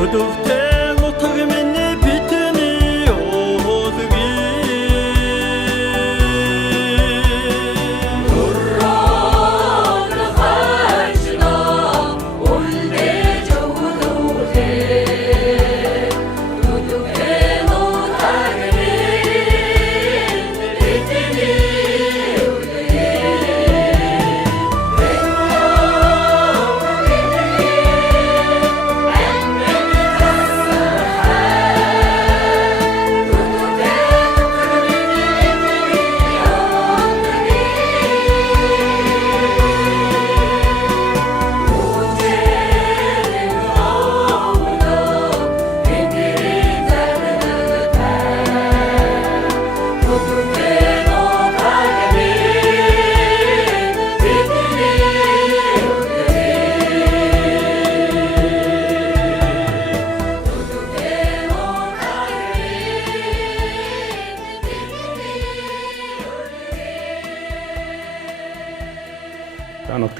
Өдөвтэй нутаг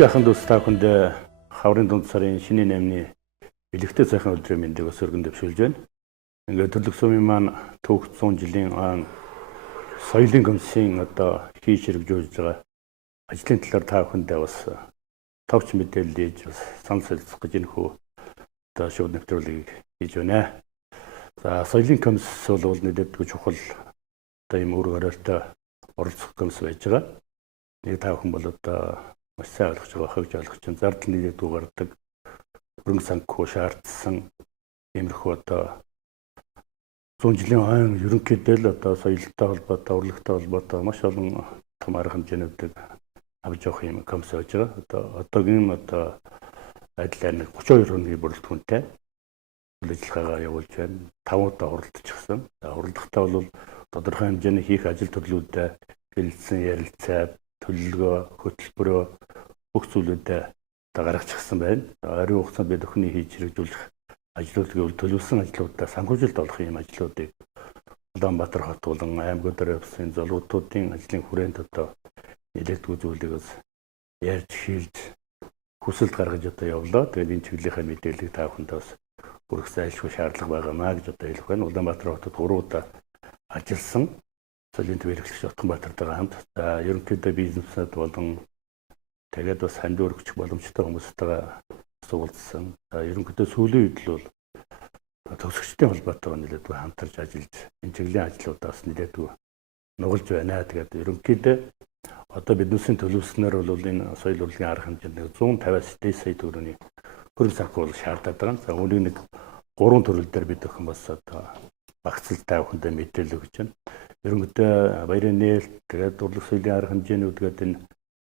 Өглөө ахын дүүс та бүхэнд хаврын дунд сарын шинийн 8-ны элэгтэй сайхан өдрийн мэндийг бас өргөн дэвшүүлж байна. Ингээд төрлөх сумын маань түүх 100 жилийн соёлын комиссийн хийж хэрэгжүүлж байгаа ажлын талаар та бүхэндээ бас товч мэдээлэл хийж бас санал солилцох гэж энэ хүү шууд нэвтрүүлгийг хийж байна. За соёлын комисс бол нэдэдгүй чухал ийм үүрэг оролтой оролцох комисс байж байгаа. Нэг та бүхэн бол маш сайн ойлгож байгаа, хөвж ойлгож байна. Зардал нийлээд гардаг хөрөнгө санхүү шаардсан иймэрхүү 100 жилийн хойно ерөнхийдөө л соёлтой холбоотой, урлагтай холбоотой маш олон том арга хэмжээнүүдийг авч явах юм комисс байж байгаа. Одоогийн байдлаар 32 хоногийн бүрэлдэхүүнтэй үйл ажиллагаагаа явуулж байна. 5 удаа хуралдчихсан. Хуралдахдаа бол тодорхой хэмжээний хийх ажил төрлүүдэд бэлдсэн ярилцаа, төлөвлөгөө, хөтөлбөрөө бүх зүйлүүдэд гаргачихсан байна. Ариун хугацаанд бид өхний хийж хэрэгжүүлэх ажлуудыг төлөвлөсөн ажлуудаа санхүүжилт олох юм ажлуудыг Улаанбаатар хот болон аймагуудаар явсан золгуудын ажлын хүрээнд нэлээдгүй зүйлийг бас ярьж хийлж хүсэлт гаргаж явлаа. Тэгээд энэ чиглэлийнхаа мэдээллийг та бүхэнд бас хүргэх зайлшгүй шаардлага байгаамаа гэж хэлэх байна. Улаанбаатар хотод 3 удаа ажилласан соёлын төвөөрөгч Отгонбаатартайгаа хамт ерөнхийдөө бизнесүүд болон тэгээд бас ханд өргөч боломжтой хүмүүстэйгээ уулзсан. Ерөнхийдөө сүүлийн үед л төгсөгчдийн холбоотойгоо нэлээдгүй хамтарч ажиллаж энэ чиглэлийн ажлуудаас нэлээдгүй нугалж байна. Тэгээд ерөнхийдөө биднээсийн төлөвлөснөөр бол энэ соёл урлагийн арга хэмжээнд 150-аас 100 сая төгрөгийн хөрөнгө санхүү шаардаад байгаа. Үүнийг нэг 3 төрөл дээр бид өхөн бас багцлалтай бүхэндээ мэдээлэл өгч байна. Ерөнхийдөө баярын нээлт, тэгээд урлаг соёлын арга хэмжээнүүд гэдэг энэ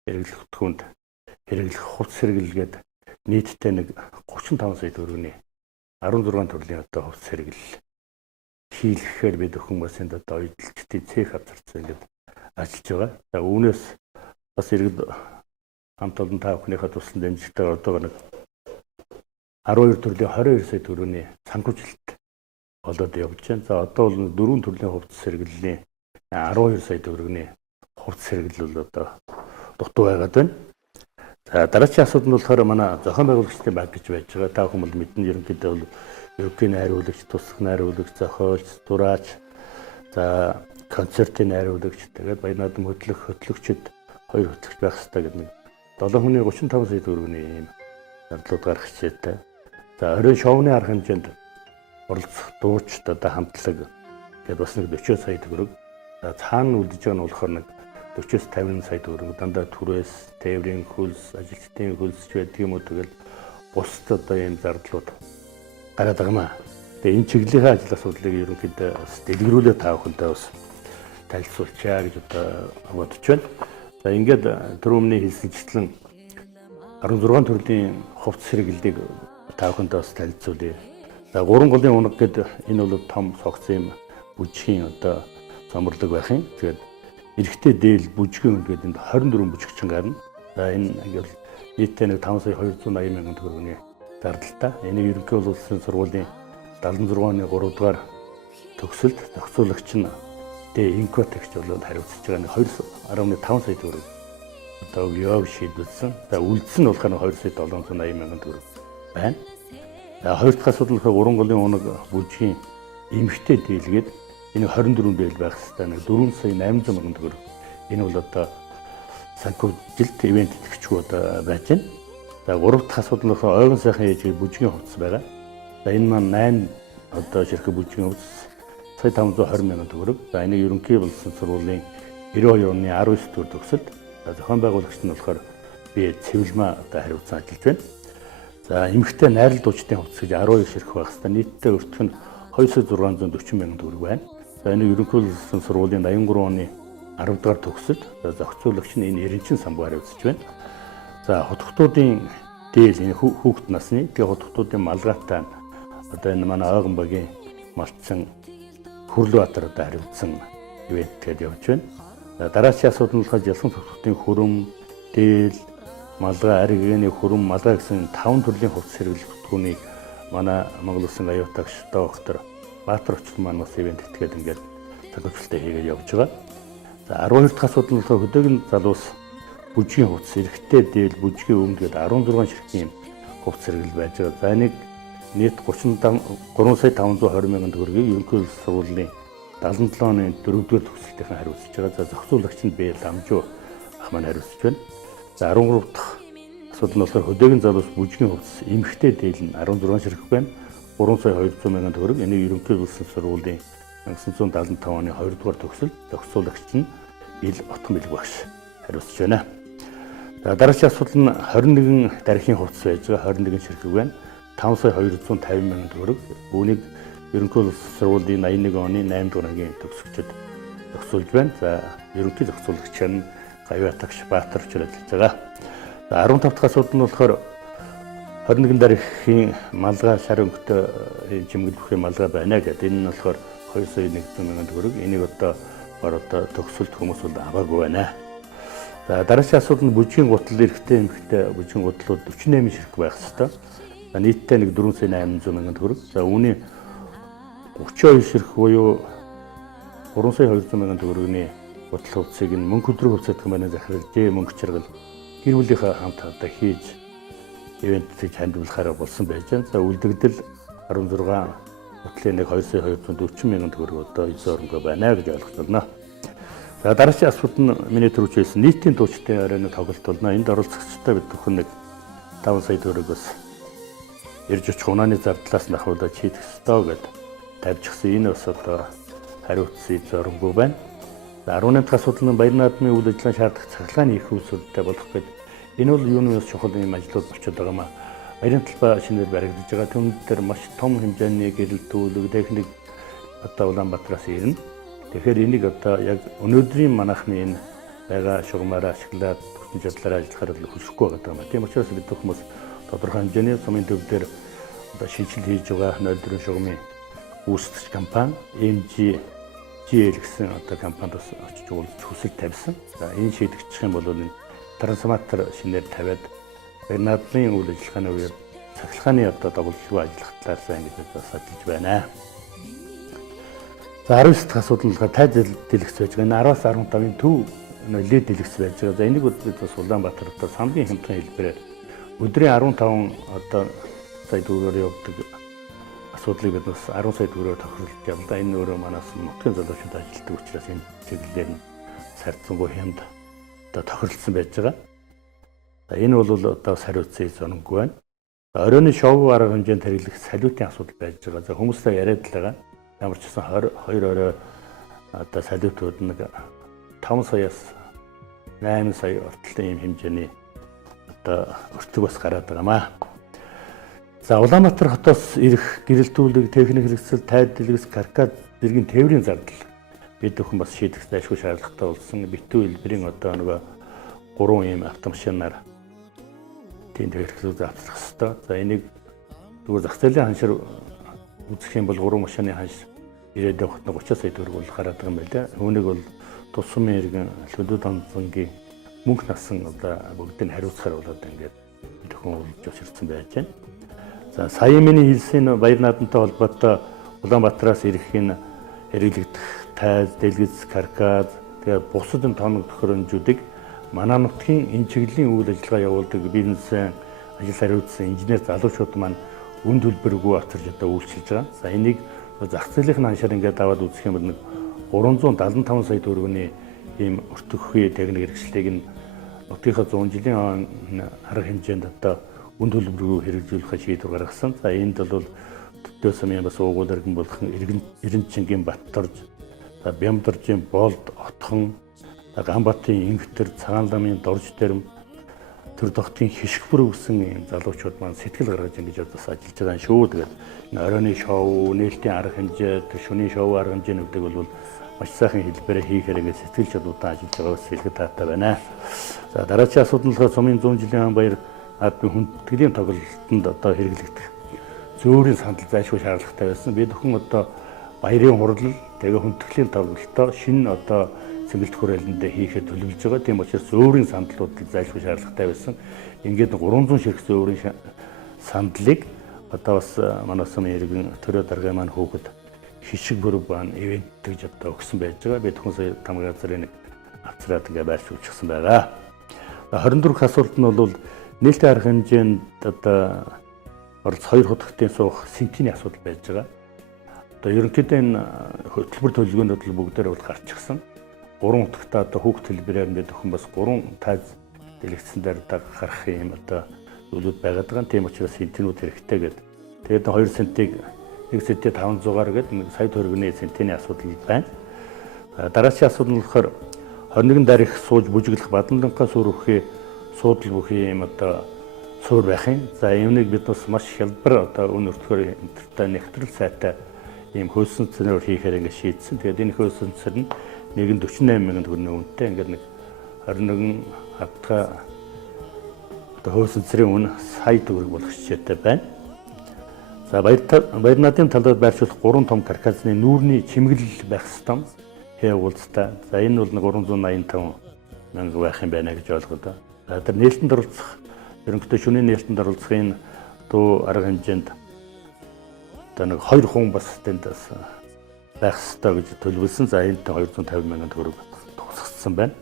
хэрэглэх хөтгөөнд хэрэглэх хувц хэрэглэгээд нийтдээ нэг 35 сая төгрөгийн 16 төрлийн хувц хэрэглэл хийлгэхээр бид өхөн бас энэ эдэлжтийн цех авчирсан ингээд ажиллаж байгаа. За үүнээс бас иргэд хамт олон та бүхнийхээ туслан дэмжигтэй одоогоо нэг 12 төрлийн 22 сая төгрөгийн санхүүжилт болоод явж байна. За одоо бол 4 төрлийн хувц хэрэглэлийн 12 сая төгрөгийн хувц хэрэглэл бол дутуу байгаад байна. За дараагийн асуудал нь болохоор манай зохион байгуулагчдын баг гэж байж байгаа. Та бүхэн бол мэднэ ерөнхийдөө бол ерөнхий найруулагч, тусах найруулагч, зохиолч, зураач, за концертын найруулагч, тэгээд баяр наадам хөтлөгчд 2 хөтлөгч байх хэрэгтэй гэдэг нэг 7 хүний 35 сая төгрөгийн ийм зардлууд гарах хичээтэй. За оройн шоуны арга хэмжээнд оролцох дуучид хамтлаг гэдэг бас нэг 40 сая төгрөг. За цаана үлдэж байгаа нь болохоор нэг 40-с 50 сая төгрөг дандаа түрээс, тээврийн хөлс, ажилчдын хөлс ч байдаг юм уу. Тэгэл бусд ийм зардлууд гараад байгаа маа. Тэгээ энэ чиглэлийн ажил асуудлыг ерөнхийдөө дэлгэрүүлээ та бүхэнтэй бас танилцуулчаа гэж бодож байна. За ингээд түрүүний хэлсэнчлэн 16 төрлийн хувц хэрэглэлийг та бүхэнтэй бас танилцуулъя. За 3 голын унаг гэдэг энэ бол том цогц юм бүжгийн цомрлог байх юм. Тэгээд эрэгтэй дээл бүжгийн үнд гэдэг 24 бүжигчин гарна. За энэ ингээл нийтдээ нэг 5 сая 280 мянган төгрөгийн зардалтай. Энийг ерөнхий улсын сургуулийн 76 оны 3 дугаар төгсөлд зохицуулагч нь инкотекч болоод хариуцж байгаа нэг 2.5 сая төгрөг яг шийдвэрлсэн. За үлдсэн нь болохоор 2 сая 780 мянган төгрөг байна. За хоёр дахь асуудал нь 3 голын унаг бүжгийн эмхтэй дийлгээд энэ 24 дээл байх хэвээр нэг 4 сая 800 мянган төгрөг. Энэ бол санхүүжилт ивент идэвхжгүй байж байна. За гурав дахь асуудал нь ойгон сайхан ээжийн бүжгийн хувцас байгаа. За энэ маань 8 ширхэг бүжгийн хувцас сая 520 мянган төгрөг. За энийг ерөнхий улсын сургуулийн 92 оны 19 дугаар төгсөлд зохион байгуулагч нь болохоор би цэвэлмаа хариуцсан ажиллаж байна. За эмэгтэй найрал дуучдын хувцас гэж 12 ширхэг байх хэвээр нийтдээ өртөх нь 2,640 мянган төгрөг байна. За энийг ерөнхий улсын сургуулийн 83 оны 10 дугаар төгсөлд зохицуулагч нь энэ 90 самбуу хариуцж байна. За хотготуудын дээл энэ хүүхэд насны тэгээ хотготуудын малгайтай энэ манай ойгон багийн малчин Хүрлбаатар хариуцсан ивент гэдээ явж байна. Дараагийн асуудал нь болохоор ялсан хотготын хөрөм, дээл, малгай, аригэний хөрөм, малгай гэсэн 5 төрлийн хувцас хэрэглэх хөтгөөнийг манай Монгол Улсын аюутагч доктор Баатар очил маань бас ивент итгээд ингээд тохиолдолтой хийгээд явж байгаа. За 12 дахь асуудал нь хөдөөгийн залуус бүжгийн хувцас эрэгтэй дээл бүжгийн өмнө гээд 16 ширхгийн хувцас хэрэгэл байж байгаа. За энийг нийт 3 сая 520 мянган төгрөгийг ерөнхий сургуулийн 77 оны 4-р төгсөлтийн хариуцж байгаа. За зохицуулагч нь Б Ламжуу ах маань хариуцж байна. За 13 дахь асуудал нь болохоор хөдөөгийн залуус бүжгийн хувцас эмэгтэй дээл нь 16 ширхэг байна. 3 сая 200 мянган төгрөг. Энийг ерөнхий улсын сургуулийн 1975 оны 2-р төгсөлт зохицуулагч нь Ил Отгон Бэлэг багш хариуцж байна. За дараагийн асуудал нь 21 дархийн хувцас байж байгаа. 21 ширхэг байна. 5 сая 250 мянган төгрөг. Үүнийг ерөнхий улсын сургуулийн 81 оны 8 дугаар ангийн төгсөгчид зохицуулж байна. За ерөнхий зохицуулагч нь Гавьяатагш Баатарч ажиллаж байгаа. За 15 дахь асуудал нь болохоор 21 дархийн малгай шар өнгөтэй чимэгдэх бүхий малгай байна гэдэг. Энэ нь болохоор 2 сая 100 мянган төгрөг. Энийг одоо төгсөлт хүмүүс бол аваагүй байна. За дараагийн асуудал нь бүжгийн гутал эрэгтэй эмэгтэй бүжгийн гутлууд 48 ширхэг байх ёстой. За нийтдээ нэг 4 сая 800 мянган төгрөг. За үүний 32 ширхэг буюу 3 сая 200 мянган төгрөгийн гутал хувцсыг нь мөнгө хөдрөг хувцас гэх мэт захирлжээ. Мөнгө чиргэл гэр бүлийнхээ хамт одоо хийж ивэнтийг хандуулахаар болсон байж байна. За үлдэгдэл 16 гутлын нэг 2 сая 240 мянган төгрөг одоо эзэн оронгой байна гэж ойлгож байна. За дараагийн асуудал нь миний түрүүч хэлсэн нийтийн туучдын оройн тоглолт болно. Энд оролцогчтой бид бүхэн нэг 5 сая төгрөгөөс ирж очих унааны зардлаас нь ахуулаад шийдэх ёстой гэдэг тавьчихсан. Энэ бас одоо хариуцсан эзэн оронгой байна. За 18 дахь асуудал нь баяр наадмын үйл ажиллагааны шаардлагатай цахилгааны их үүсвэртэй болох гэдэг. Энэ бол юуны чухал юм ажлууд болчиход байгаа маа. Баярын талбай шинээр баригдаж байгаа. Түүнд дээр маш том хэмжээний гэрэл түүлэг техник одоо Улаанбаатараас ирнэ. Тэгэхээр энийг одоо яг өнөөдрийн манайхны энэ байгаа шугамаараа ашиглаад хүчин чадлаараа ажиллахаар хүсэхгүй байгаа юм. Тийм учраас бид хүмүүс тодорхой хэмжээний сумын төв дээр одоо шинжил хийж байгаа 04 шугамын үүсгэж компани MGL гэсэн одоо компанид бас очиж уулзч хүсэл тавьсан. За энэ шийдэгдчих юм бол энэ трансформатор шинээр тавиад баяр наадмын үйл ажиллагааны үеэр цахилгааны одоо доголдолгүй ажиллах талаар сайн гэж бас ажиллаж байна. За 19 дахь асуудал нь тай дэлгэц байж байгаа. Энэ 10-аас 15-ын төв лид дэлгэц байж байгаа. За энийг бид бас Улаанбаатар одоо сангийн хямдхан хэлбэрээр өдрийн 15 одоо сая төгрөгөөр явуулдаг асуудлыг бид бас 10 сая төгрөгөөр тохируулж явлаа. Энэ өөрөө манаас нутгийн залуучууд ажилладаг учраас энэ чиглэлээр нь сарцсангүй хямд одоо тохиролцсон байж байгаа. За энэ бол одоо хариуцсан зонгүй байна. Оройн шоу арга хэмжээнд хэрэглэх салютын асуудал байж байгаа. За хүмүүстэй яриад л байгаа. Ямар ч гэсэн 22 орой одоо салютууд нэг 5 саяас 8 сая хүртэл ийм хэмжээний одоо өртөг бас гараад байгаамаа. За Улаанбаатар хотоос ирэх гэрэлтүүлэг, техник хэрэгсэл, тайд дэлгэц, каркад зэргийн тээврийн зардал бид бүхэн бас шийдэх зайлшгүй шаардлагатай болсон. Битүү хэлбэрийн одоо нөгөө 3 ийм автомашинаар тийм хэрэгсэл авчрах хэрэгтэй. За энийг зүгээр зах зээлийн ханшаар үзэх юм бол 3 машины ханш ирээд явахад 30 сая төгрөг бол гараад байгаа юм байна. Үүнийг бол тус сумын иргэн Лүдүүд онцонгийн мөнгө насан одоо бүгдийг хариуцахаар болоод ингээд төхөн уулж ирсэн байж байна. За сая миний хэлсэн баяр наадамтай холбоотой Улаанбаатараас ирэх энэ хэрэглэгдэх тайз, дэлгэц, каркад тэгээ бусад тоног тохиромжуудыг манай нутгийн энэ чиглэлийн үйл ажиллагаа явуулдаг бизнесийн ажил хариуцсан инженер залуучууд маань үн төлбөргүй авчирч одоо үйлчилж байгаа. За энийг зах зээлийн ханшаар ингээд аваад үзэх юм бол нэг 375 сая төгрөгийн ийм өртөгхүй техник хэрэгслийг нь нутгийнхаа 100 жилийн арга хэмжээнд одоо үн төлбөргүй хэрэгжүүлэх шийдвэр гаргасан. За энд бол Төдөө сумын бас уугуул иргэн болох Эренчингийн Батторж, за Бямдаржийн Болд, Отхон, Ганбатын Ингтэр, Цагаанламын Дорж Дэрэм төр тогтын хишгбэр өгсөн залуучууд маань сэтгэл гаргаж ингэж бас ажиллаж байгаа шүү. Тэгээд оройны шоу, нээлтийн арга хэмжээ, шөнийн шоу арга хэмжээнүүдийг бол маш сайхан хэлбэрээр хийхээр ингэ сэтгэл чадвартай ажиллаж байгаа бас хэлэхэд таатай байна. За дараагийн асуудал нь сумын 100 жилийн хаан баяр наадмын хүндэтгэлийн тоглолтод одоо хэрэглэгдэх зөөрийн сандал зайлшгүй шаардлагатай байсан. Бид бүхэн одоо баярын хурлал, тэгээ хүндэтгэлийн тоглолтоо шинэ одоо цэнгэлдэх хүрээлэндээ хийхэд төлөвлөж байгаа. Тийм учраас зөөрийн сандлууд зайлшгүй шаардлагатай байсан. Ингээд 300 ширхэг зөөрийн сандлыг одоо бас манай сумын иргэн төрөө даргын маань хөөхд хишиг бүрэг баан ивент гэж одоо өгсөн байж байгаа. Бид бүхэн сая тамга газрын авцраад ингээ байршуулчихсан байгаа. 24 асуулт нь бол нийлтийн арга хэмжээнд одоо оролц 2 худагтын суух сентиний асуудал байж байгаа. Одоо ерөнхийдөө энэ хөтөлбөр төлөвлөгөөнүүд бол бүгдээр бол гарчихсан. 3 худагтаа одоо хүүхд төлбөрээр бид өхөн бас 3 тайз дэлгэцсэн дээр гарах юм одоо зүйлүүд байгаад байгаа. Тийм учраас сентинүүд хэрэгтэй гэдэг. Тэгээд 2 центиг 1 центээ 500-аар гэдэг сая төгрөгийн центийн асуудал байна. Дараагийн асуудал нь болохоор 21 дарих сууж бүжиглэх баданланхаа суур бүхий суудл бүхий юм одоо суур байх юм. За үүнийг бид бас маш хялбар одоо үн өртгөөр интернетээр нэвтрэл сайтай ийм хөөсөн цэнээр хийхээр ингэ шийдсэн. Тэгээд энэ хөөсөн цэн нь нэг 48 мянган төгрөгийн үнэтэй ингээд нэг 21 хавтгай одоо хөөсөн цэрийн үн сая төгрөг болох хичээтэй байна. За баяр наадмын талаар байршуулах 3 том каркасны нүүрний чимэглэл байх ёстой. Уулзтай. За энэ бол нэг 385 мянга байх юм байна гэж ойлгоод. За тэр нээлтэнд оролцох ерөнхийдөө шөнийн нээлтэнд оролцох энэ дуу арга хэмжээнд одоо нэг 2 хүн бас тэнд байх ёстой гэж төлөвлөсөн. За энд 250 мянган төгрөг тусгацсан байна.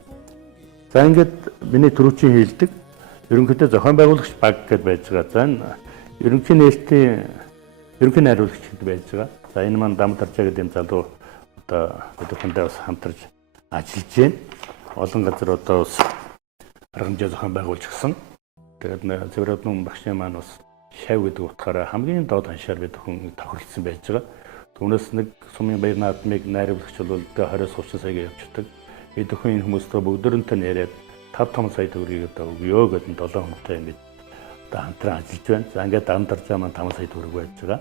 За ингээд миний түрүүчийн хэлдэг ерөнхийдөө зохион байгуулагч баг гэдээ байж байгаа. За энэ ерөнхий найруулагч гэдээ байж байгаа. За энэ маань Дамдарчаа гэдэг юм залуу одоо бүтээгдэхүүндээ бас хамтарч ажиллаж байна. Олон газар одоо бас арга хэмжээ зохион байгуулж гисэн. Тэгээд Цэвродны багшийн маань бас шав гэдэг утгаараа хамгийн доод ханшаар бид хүн тохиролцсон байж байгаа. Түүнээс нэг сумын баяр наадмыг найруулагч бол 20-30 саяг явуулдаг. Бид хүн энэ хүмүүстэй бүгдөрөнтэй яриад 5 сая төгрөгийг одоо өгөө гэдэг 7 хүнтэй ингэж одоо хамтран ажиллаж байна. За ингээд Дамдарчаа маань 5 сая төгрөг байж байгаа.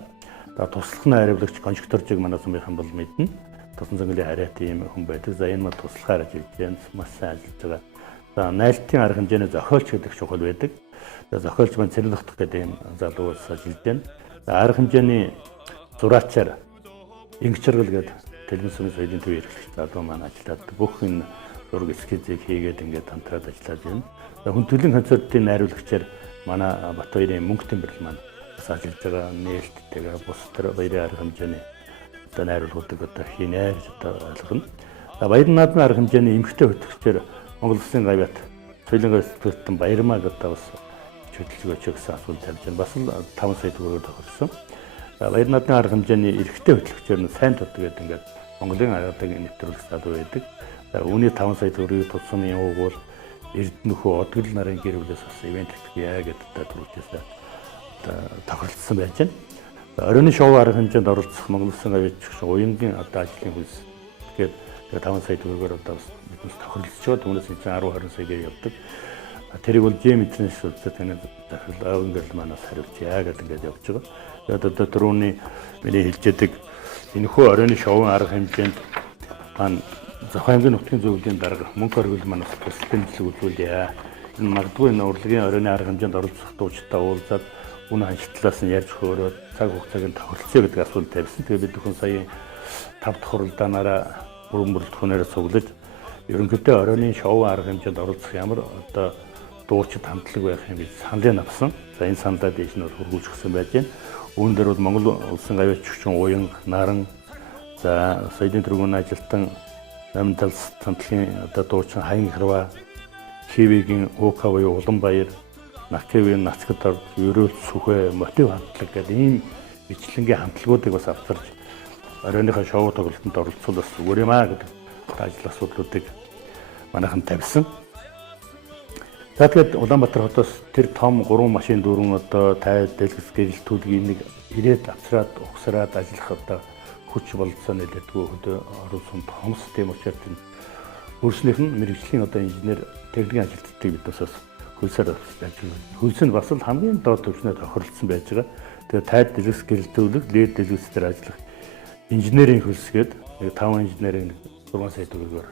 За туслах найруулагч конжекторжиг манай сумынхан бол мэднэ. Тосон зөнгөлийн харьяат ийм хүн байдаг. За энэ мод туслахаар ажиллаж байна. Маш сайн ажиллаж байгаа. За найлтын арга хэмжээний зохиолч гэдэг чухал байдаг. За зохиолч маань Цэрэнхтх гэдэг ийм залуу ус ажиллаж байна. За арга хэмжээний зураачаар Ингчэргэл гэдэг телевизийн соёлын төв эрхлэгч залуу маань ажиллаад бүх энэ зураг эскизийг хийгээд ингээд хамтраад ажиллаж байна. За хүн төрлийн концертын найруулагчаар манай Батбаярын мөнгө тэмбэрлэл маань бас ажиллаж байгаа. Нээлттэйгээ бус төр баярын арга хэмжээний одоо найруулгуудыг одоо хийнэ гэж одоо ойлгоно. За баяр наадмын арга хэмжээний эмхтэй хөтлөгчээр Монгол Улсын гавьяат соёлын гавь сэтгүүлтэн Баярмаг одоо бас хөдөлгөөч гэсэн асуулт тавьж байна. Бас л 5 сая төгрөгөөр тохирсон. За баяр наадмын арга хэмжээний эрхтэй хөтлөгчээр нь сайн тод гэдэг ингээд Монголын агадаг нэвтрүүлэх залуу байдаг. За үүний 5 сая төгрөгийг тулсан юм бол Эрдэнэхүү Одгил нарын гэр бүлээс бас ивент хийя гэдэг төрөлжөөсөө одоо тохиролцсон байж байна. Оройн шоу арга хэмжээнд оролцох Монгол Улсын гавьяатч уянгийн одоо ажлын хөлс. Тэгэхээр 5 сая төгрөгөөр одоо биднээс тохиролцож байгаа. Түүнээс 10-20 саягаар явдаг. Тэрийг бол Джем интернэшнл таны захирал өнгөрл манаас хариулцъя гэдэг ингээд явж байгаа. Тэгээд одоо түрүүний миний хэлжээдэг энэхүү оройн шоуын арга хэмжээнд маань Зохион аймгийн нутгийн зөвлөлийн дарга мөнгө хоригдол манаас төсөлтийн төлөв үзүүлье. Энэ магадгүй энэ урлагийн оройн арга хэмжээнд оролцох дуучтай уулзаад үнэ хандлалаас нь ярьж хөөрөөд цаг хугацааг нь тохиролцъё гэдэг асуулт тавьсан. Тэгээд бид хүн сая 5 дахь хуралдаанаараа бүрэн бүрэлдэхүүнээр цуглаж ерөнхийдөө оройн шоу арга хэмжээнд оролцох ямар одоо дуучид хамтлаг байх юм гэж саналыг авсан. За энэ саналаа дээш нь хургуулчихсан байж байна. Үүн дээр бол Монгол Улсын гавьяатччин уян наран за соёлын тэргүүн ажилтан Намтал цантлагын одоо дуучин Хаян Хэрва Кивигийн УК буюу Уланбаяр Накевийн Нацгад орд ерөөл сүхэ мотив хамтлаг гэдэг ийм бичлэнгийн хамтлагуудыг бас авчирч оройныхоо шоу тоглолтод оролцуулах зүгээр юм аа гэдэг ажил асуудлуудыг манайхан тавьсан. За тэгээд Улаанбаатар хотоос тэр том 3 машин дөрвөн одоо тайз дэлгэц гэрэлтүүлгийг нэг ирээд авчраад угсраад ажиллах одоо хүч болцоо нэлээдгүй хөдөө оруулсан томс тийм учраас өөрснийх нь мэрэгжлийн одоо инженер техникийн ажилтнуудыг биднээс бас хөлсөөр ажиллаж хөлс нь бас л хамгийн доод түвшинд тохиролцсон байж байгаа. Тэгээд тайз дэлгэц гэрэлтүүлэг, лед дэлгэц дээр ажиллах инженерийн хөлсгээд нэг 5 инженерийн 6 сая төгрөгөөр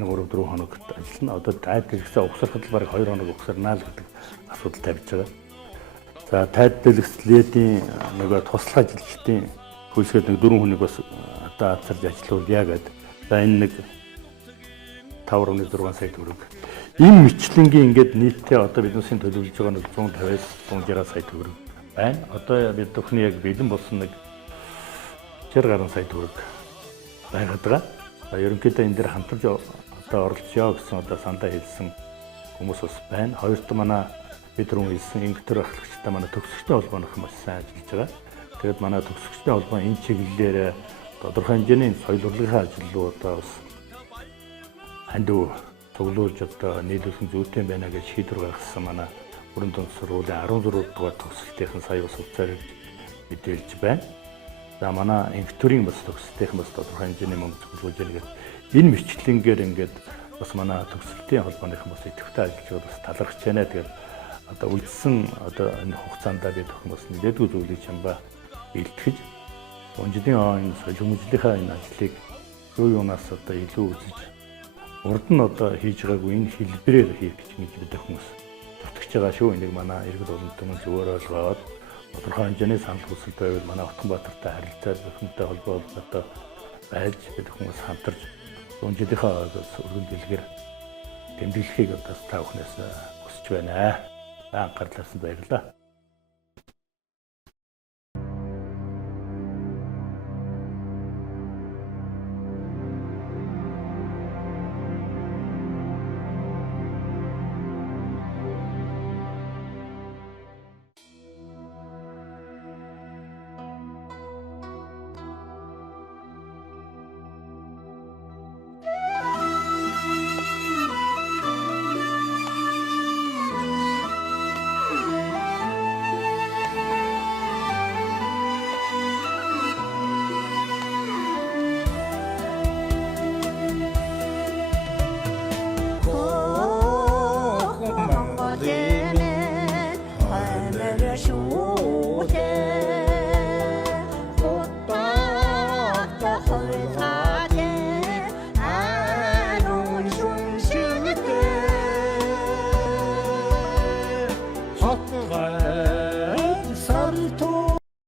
3-4 хоногт ажиллана. Одоо тайз дэлгэцээ угсрахад л бараг 2 хоног угсарнаа л гэдэг асуудал тавьж байгаа. За тайз дэлгэц ледийн нөгөө туслах ажилчдын хөлсгээд нэг 4 хүнийг бас одоо авчирж ажиллуулъя гэдэг. За энэ нэг 5.6 сая төгрөг. Энэ мэтлэнгийн ингээд нийтдээ одоо биднээсийн төлөвлөж байгаа нэг 150-аас 160 сая төгрөг байна. Одоо бид бүхний яг бэлэн болсон нэг 60 гаруй сая төгрөг байгаад байгаа. За ерөнхийдөө энэ дээр хамтарч одоо оролцъё гэсэн одоо сандаа хэлсэн хүмүүс бас байна. Хоёрт манай бид түрүүн хэлсэн инвентор ахлагчтай манай төгсөгчтэй холбооных нь маш сайн ажиллаж байгаа. Тэгээд манай төгсөгчтэй холбоо энэ чиглэлээр тодорхой хэмжээний соёл урлагийн ажил руу одоо бас хандив цуглуулж одоо нийлүүлэх зүйтэй байна гэж шийдвэр гаргасан манай Бүрэн дунд сургуулийн 16 дугаар төгсөлтийн сая бас уцаар мэдээлж байна. За манай инвенторийн бас төгсөлтийн бас тодорхой хэмжээний мөнгө цуглуулж байгаа гэдэг энэ мэрчлэнгээр ингээд бас манай төгсөлтийн холбооныхан бас идэвхтэй ажиллаж байгаа бас талархаж байна. Тэгээд одоо үлдсэн одоо энэ хугацаанд бид өхөн бас нэлээдгүй зүйлийг чамбаа бэлтгэж өнжидийн энэ соёл хүмүүжлийнхаа энэ ажлыг юу юунаас одоо илүү үзэж урд нь одоо хийж байгаагүй энэ хэлбэрээр хийх гэж бид хүмүүс зүтгэж байгаа шүү. Энийг манай иргэд олон зүгээр ойлгоод тодорхой хэмжээний санал хүсэл байвал манай Отгонбаатартай харилцаад бүхэнтэй холбоотой байж бид хүмүүс хамтарч өнжидийнхаа өргөн дэлгэр тэмдэглэхийг одоо та бүхнээс хүсэж байна. Анхаарлаас баярлалаа.